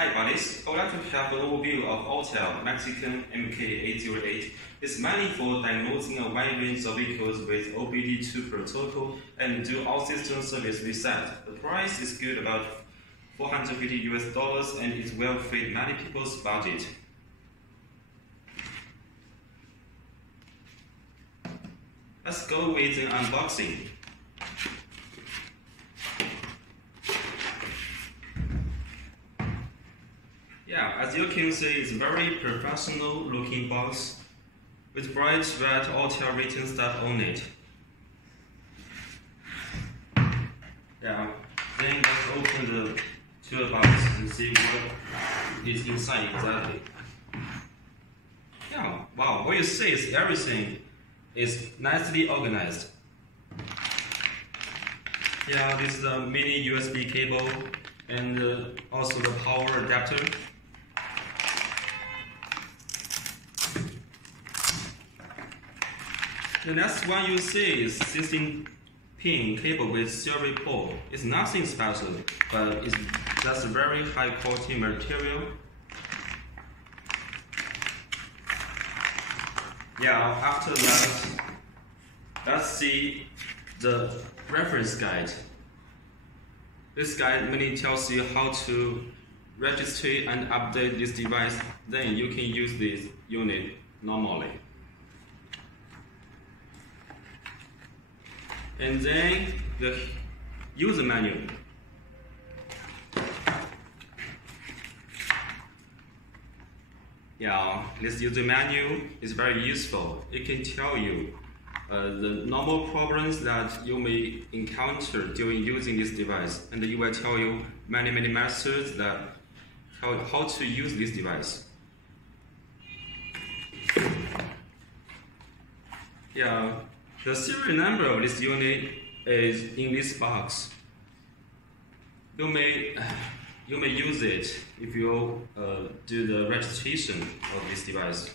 Hi buddies, I would like to have an overview of AUTEL MaxiCOM MK808. It's mainly for diagnosing a wide range of vehicles with OBD2 protocol and do all system service reset. The price is good, about $450 and it will fit many people's budget. Let's go with the unboxing. Yeah, as you can see, it's a very professional looking box with bright red AUTEL written stuff on it. Yeah, then let's open the toolbox and see what is inside exactly. Yeah, wow, what you see is everything is nicely organized. Yeah, this is a mini USB cable and also the power adapter. The next one you see is 16-pin cable with silver pole. It's nothing special, but it's just a very high quality material. Yeah, after that, let's see the reference guide. This guide mainly tells you how to register and update this device. Then you can use this unit normally. And then the user manual. Yeah, this user manual is very useful. It can tell you the normal problems that you may encounter during using this device, and it will tell you many methods that how to use this device. Yeah, the serial number of this unit is in this box. You may use it if you do the registration of this device.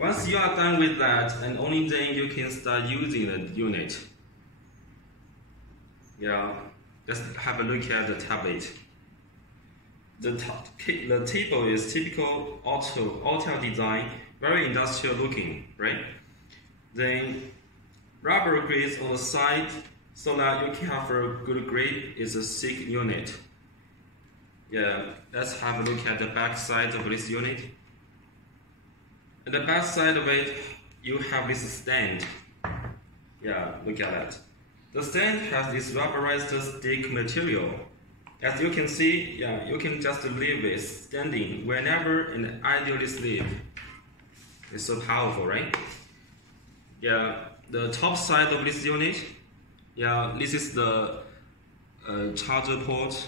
Once you are done with that, and only then you can start using the unit. Yeah, let's have a look at the tablet. The table is typical AUTEL design, very industrial looking, right? Then rubber grids on the side so that you can have a good grip. It's a thick unit. Yeah, let's have a look at the back side of this unit. At the back side of it, you have this stand. Yeah, look at that. The stand has this rubberized stick material. As you can see, yeah, you can just leave it standing whenever and ideally sleep. It's so powerful, right? Yeah, the top side of this unit, yeah, this is the charger port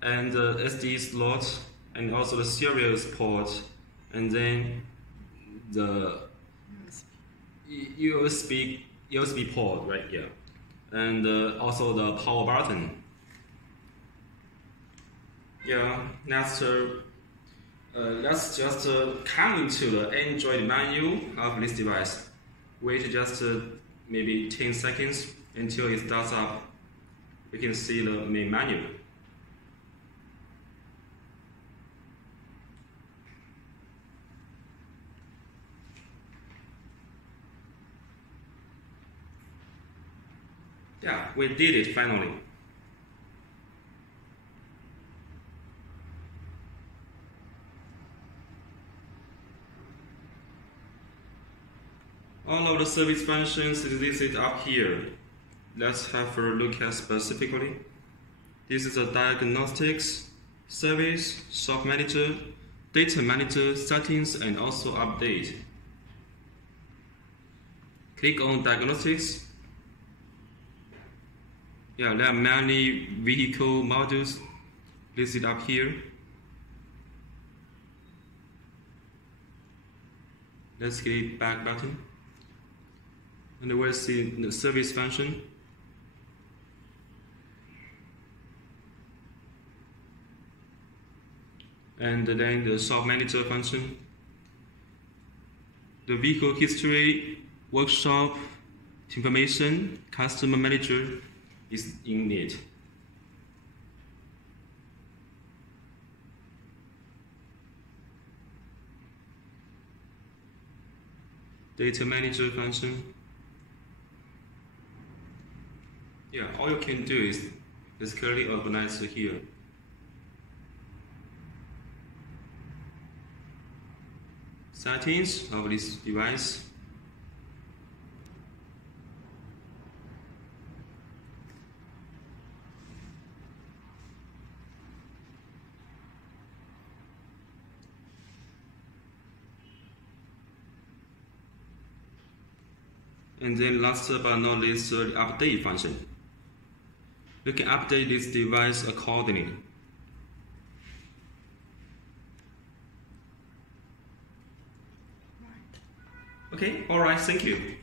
and the SD slot and also the serial port, and then the USB port right here, and also the power button. Yeah, let's just come into the Android menu of this device. Wait just maybe 10 seconds until it starts up. You can see the main menu. Yeah, we did it finally. All of the service functions is listed up here. Let's have a look at specifically. This is a diagnostics, service, shop manager, data manager, settings, and also update. Click on diagnostics. Yeah, there are many vehicle modules listed up here. Let's click back button. And we'll see the service function. And then the shop manager function. The vehicle history, workshop, information, customer manager, is in it. Data manager function. Yeah, all you can do is basically organize here. Settings of this device. And then last but not least, the update function. You can update this device accordingly. Okay, alright, thank you.